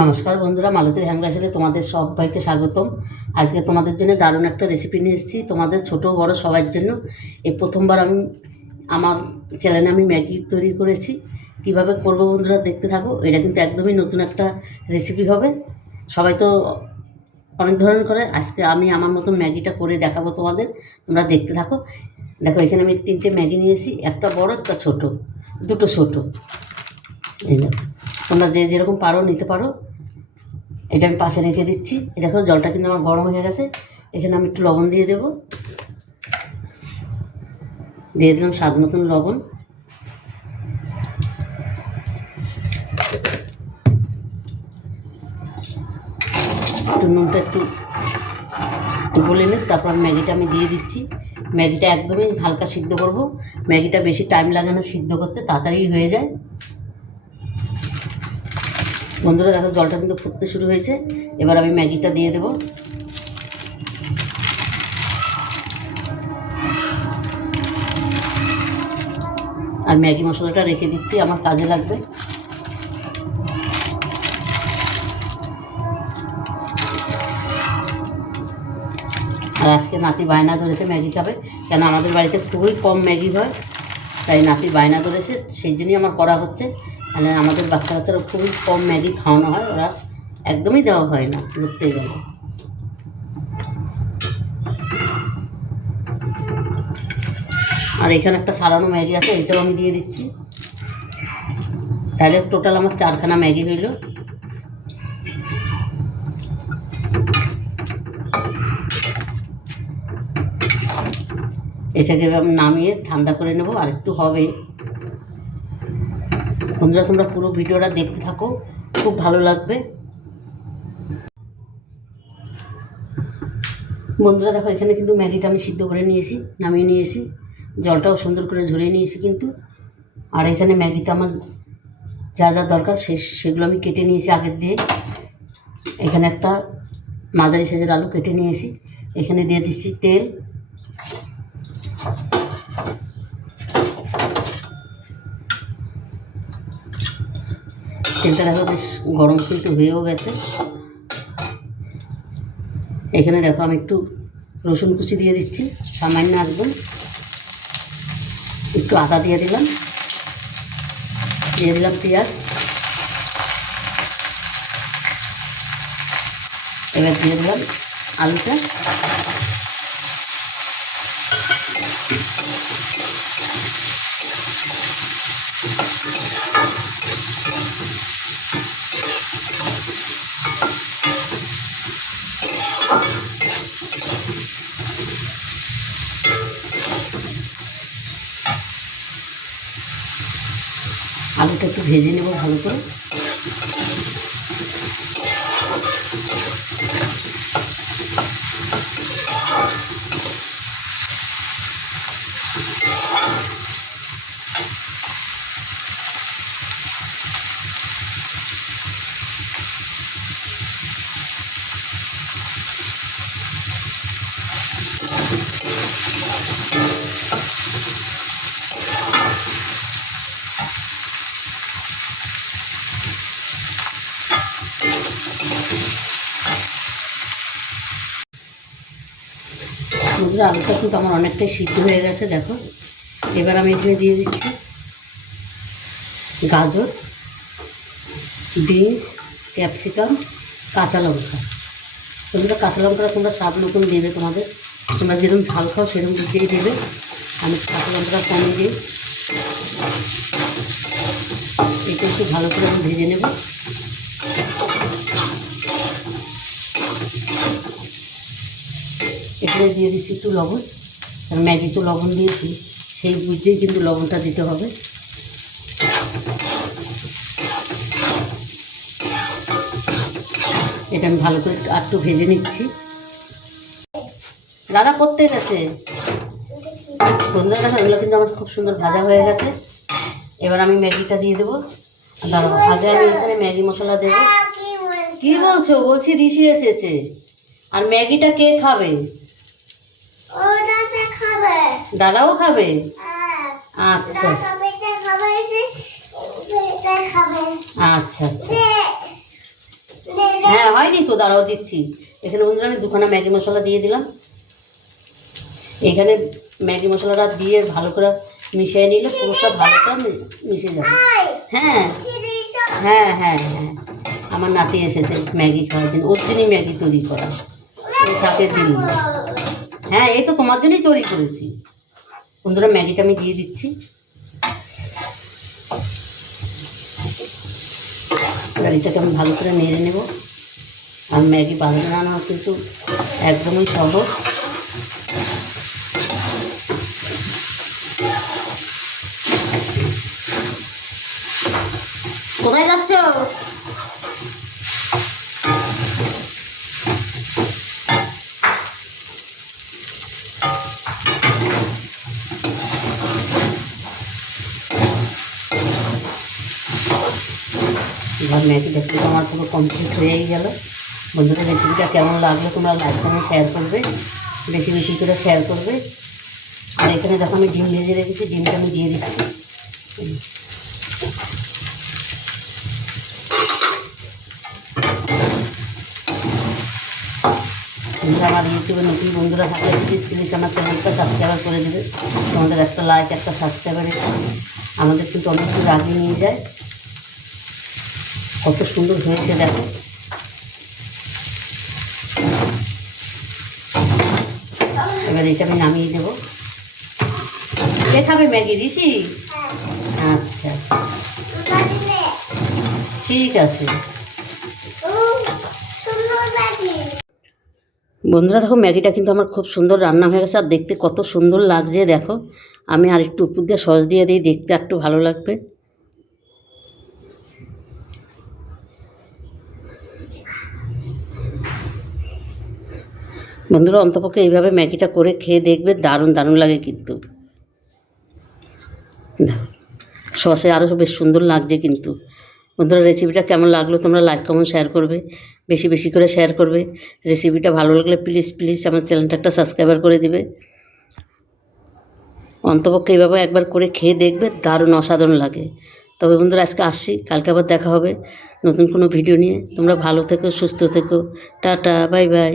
নমস্কার বন্ধুরা, মালতীর হ্যাংলাসেলে তোমাদের সবাইকে স্বাগতম। আজকে তোমাদের জন্য দারুণ একটা রেসিপি নিয়ে এসেছি, তোমাদের ছোট বড় সবার জন্য। এই প্রথমবার আমি আমার চ্যানেলে ম্যাগি তৈরি করেছি। কিভাবে করবো বন্ধুরা দেখতে থাকো। এটা কিন্তু একদমই নতুন একটা রেসিপি হবে। সবাই তো অনেক ধরনের করে, আজকে আমি আমার মতন ম্যাগিটা করে দেখাবো তোমাদের। তোমরা দেখতে থাকো। দেখো, এখানে আমি 3টে ম্যাগি নিয়েছি, একটা বড় একটা ছোট, দুটো ছোট। এই দেখো, তোমরা যে যেরকম পারো নিতে পারো। এটা আমি পাশে রেখে দিচ্ছি। দেখো, জলটা কিন্তু আমার গরম হয়ে গেছে। এখানে আমি একটু লবণ দিয়ে দেবো। দিয়ে দিলাম স্বাদ মতন লবণ। একটু নুনটা একটু গলে নিই, তারপর ম্যাগিটা আমি দিয়ে দিচ্ছি। ম্যাগিটা একদমই হালকা সিদ্ধ করব। ম্যাগিটা বেশি টাইম লাগে না সিদ্ধ করতে, তাড়াতাড়ি হয়ে যায়। বন্ধুরা দেখো, জলটা কিন্তু ফুটতে শুরু হয়েছে। এবার আমি ম্যাগিটা দিয়ে দেবো। আর ম্যাগি মশলাটা রেখে দিচ্ছি, আমার কাজে লাগবে। আর আজকে নাতি বায়না ধরেছে ম্যাগি খাবে, কেন আমাদের বাড়িতে খুবই কম ম্যাগি হয়, তাই নাতি বায়না ধরেছে, সেই জন্যই আমার করা হচ্ছে। মানে আমাদের বাচ্চা কাচ্চারা খুবই কম ম্যাগি খাওয়ানো হয়, ওরা একদমই দেওয়া হয় না ধরতে গেলে। আর এখানে একটা সারানো ম্যাগি আছে, এটাও আমি দিয়ে দিচ্ছি। তাহলে টোটাল আমার 4খানা ম্যাগি হইল। এটাকে আমি নামিয়ে ঠান্ডা করে নেব, আর একটু হবে। বন্ধুরা তোমরা পুরো ভিডিওটা দেখতে থাকো, খুব ভালো লাগবে। বন্ধুরা দেখো, এখানে কিন্তু ম্যাগিটা আমি সিদ্ধ করে নিয়েছি, নামিয়ে নিয়েছি। জলটাও সুন্দর করে ঝরিয়ে নিয়েছি কিন্তু। আর এখানে ম্যাগিতে আমার যা যা দরকার সেগুলো আমি কেটে নিয়েছি আগের দিয়ে। এখানে একটা মাঝারি সাইজের আলু কেটে নিয়েছি। এখানে দিয়ে দিচ্ছি তেল। তেলটা দেখো বেশ গরম কিন্তু হয়েও গেছে। এখানে দেখো আমি একটু রসুন কুচি দিয়ে দিচ্ছি, সামান্য একদম। একটু আদা দিয়ে দিলাম পেঁয়াজ। এবার দিয়ে দিলাম আলুটা। আলুটা একটু ভেজে নেব ভালো করে। বন্ধুরা আলুটা কিন্তু আমার অনেকটাই সিদ্ধ হয়ে গেছে দেখো। এবার আমি এখানে দিয়ে দিচ্ছি গাজর, বিনস, ক্যাপসিকাম, কাঁচা লঙ্কা। তোমরা কাঁচা লঙ্কাটা তোমরা স্বাদ মতন দেবে, তোমরা যেরকম ঝাল খাও সেরকম বুঝেই দেবে। আমি কাঁচা লঙ্কাটা কমিয়ে দিই। এটা একটু ভালো করে আমি ভেজে নেব। এখানে দিয়ে দিচ্ছি একটু লবণ, কারণ ম্যাগি তো লবণ দিয়েছি, সেই বুঝেই কিন্তু লবণটা দিতে হবে। এটা আমি ভালো করে একটু ভেজে নিচ্ছি। দাদা করতে গেছে। বন্ধুরা দেখো, এগুলো কিন্তু আমার খুব সুন্দর ভাজা হয়ে গেছে। এবার আমি ম্যাগিটা দিয়ে দেবো। দাঁড়াবো, আগে আমি এখানে ম্যাগি মশলা দেবো। কি বলছো? বলছি ঋষি এসেছে। আর ম্যাগিটা কে খাবে? দাদাও খাবে? আচ্ছা আচ্ছা আচ্ছা। হয়নি তো, দাঁড়াও দিচ্ছি। এখানে বন্ধুরা আমি 2খানা ম্যাগি মশলা দিয়ে দিলাম। এখানে ম্যাগি মশলাটা দিয়ে ভালো করে মিশিয়ে নিলে পুরোটা ভালোটা মিশে যাবে। হ্যাঁ হ্যাঁ হ্যাঁ হ্যাঁ, আমার নাতি এসেছে ম্যাগি খাওয়ার জন্য, ওর জন্যই ম্যাগি তৈরি করা, ওই থাকে দিন। হ্যাঁ, এই তো তোমার জন্যই তৈরি করেছি। বন্ধুরা ম্যাগিটা আমি দিয়ে দিচ্ছি। এবার এটাকে আমি ভালো করে নেড়ে নেব। আর ম্যাগি বানানো কিন্তু একদমই সহজ। কোথায় যাচ্ছ? এবার ম্যাগি দেখতে আমার পুরো কমপ্লিট হয়েই গেল। বন্ধুরা রেসিপিটা কেমন লাগলো তোমরা লাইক কমেন্ট শেয়ার করবে, বেশি বেশি করে শেয়ার করবে। আর এখানে দেখো আমি ডিম ভেজে রেখেছি, ডিমটা আমি দিয়ে দিচ্ছি। আমার ইউটিউবে নতুন বন্ধুরা থাকলে প্লিজ আমার চ্যানেলটা সাবস্ক্রাইব করে দেবে। তোমাদের একটা লাইক একটা সাবস্ক্রাইবারে আমাদের কিন্তু অনেক দূর আগিয়ে নিয়ে যায়। কত সুন্দর হয়েছে দেখো। এবার এটা আমি নামিয়ে দেবো। কে খাবে ম্যাগি? ঋষি? আচ্ছা ঠিক আছে। বন্ধুরা দেখো ম্যাগিটা কিন্তু আমার খুব সুন্দর রান্না হয়ে গেছে, আর দেখতে কত সুন্দর লাগছে দেখো। আমি আর একটু উপর দিয়ে সস দিয়ে দিই, দেখতে একটু ভালো লাগবে। বন্ধুরা অন্তপক্ষে এইভাবে ম্যাগিটা করে খেয়ে দেখবে, দারুণ দারুণ লাগে কিন্তু। সসে আরও বেশ সুন্দর লাগছে কিন্তু। বন্ধুরা রেসিপিটা কেমন লাগলো তোমরা লাইক কমেন্ট শেয়ার করবে, বেশি বেশি করে শেয়ার করবে। রেসিপিটা ভালো লাগলে প্লিজ আমার চ্যানেলটা একটা সাবস্ক্রাইবার করে দিবে। অন্তপক্ষে এইভাবে একবার করে খেয়ে দেখবে, দারুণ অসাধারণ লাগে। তবে বন্ধুরা আজকে আসছি, কালকে আবার দেখা হবে নতুন কোনো ভিডিও নিয়ে। তোমরা ভালো থেকো, সুস্থ থেকো, টাটা বাই বাই।